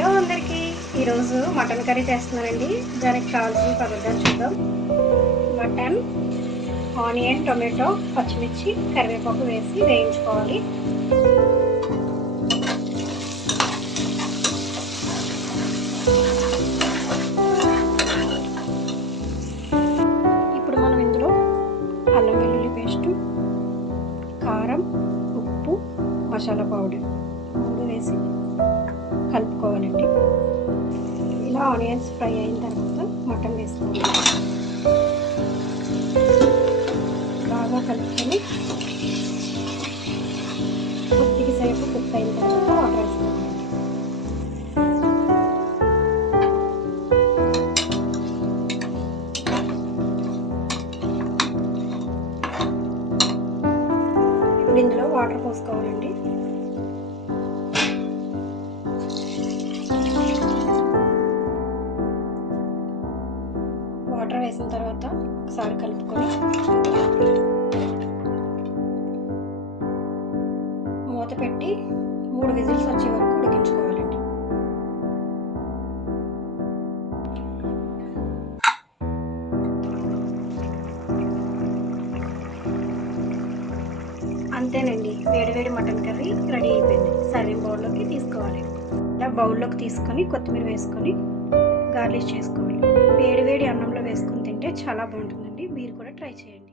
Hello అందరికీ, ఈరోజు mutton curry చేస్తున్నానండి. దానికి కావాల్సిన పదార్థాలు చూద్దాం. మటన్, ఆనియన్, టొమాటో, పచ్చిమిర్చి, కరివేపాకు వేసి వేయించుకోవాలి. ఇప్పుడు మనం ఇందులో అల్లం వెల్లుల్లి పేస్టు, కారం, ఉప్పు, మసాలా పౌడర్ మూడు వేసి కలుపుకోవాలండి. ఇలా ఆనియన్స్ ఫ్రై అయిన తర్వాత మటన్ వేసుకోవాలి. బాగా కలుపుకొని కొద్దిగా సేపు కుక్ అయిన తర్వాత వాటర్ వేసుకోవాలి. ఇప్పుడు ఇందులో వాటర్ పోసుకోవాలండి. వాటర్ వేసిన తర్వాత ఒకసారి కలుపుకొని మూత పెట్టి 3 విజిల్స్ వచ్చే వరకు ఉడికించుకోవాలండి. అంతేనండి, వేడివేడి మటన్ కర్రీ రెడీ అయిపోయింది. సర్వింగ్ బౌల్లోకి తీసుకోవాలి. ఇలా బౌల్లోకి తీసుకొని కొత్తిమీర వేసుకొని గార్నిష్ చేసుకోవాలి. వేడి వేడి అన్నంలో వేసుకొని తింటే చాలా బాగుంటుందండి. మీరు కూడా ట్రై చేయండి.